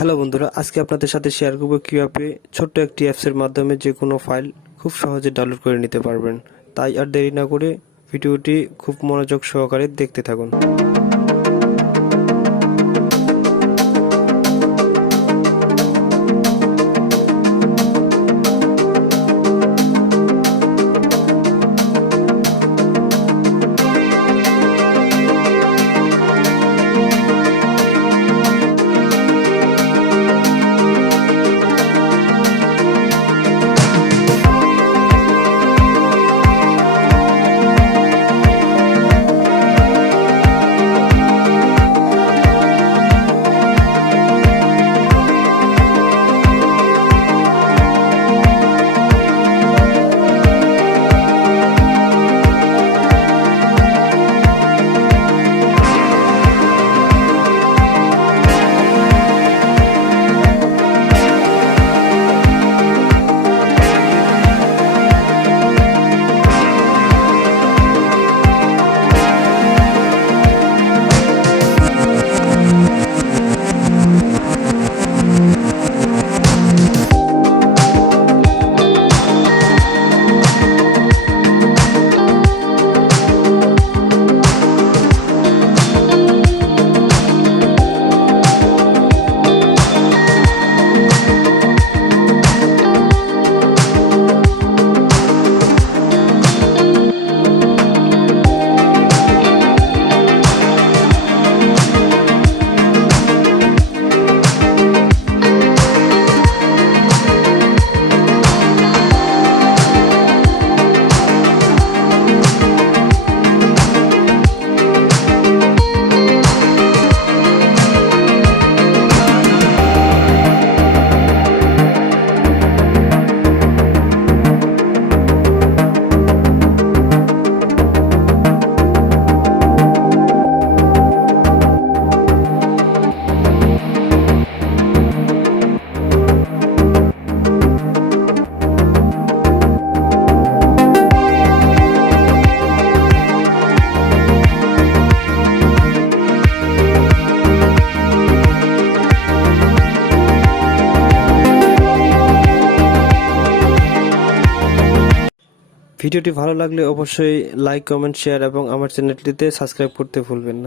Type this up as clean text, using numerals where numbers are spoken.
Hello বন্ধুরা, আজকে আপনাদের সাথে শেয়ার করব কিভাবে ছোট্ট একটি অ্যাপসের মাধ্যমে যে কোনো ফাইল খুব সহজে ডাউনলোড করে নিতে পারবেন। তাই আর দেরি না করে ভিডিওটি খুব মনোযোগ সহকারে দেখতে থাকুন। ভিডিওটি ভালো লাগলে অবশ্যই লাইক, কমেন্ট, শেয়ার এবং আমার চ্যানেলটিতে সাবস্ক্রাইব করতে ভুলবেন না।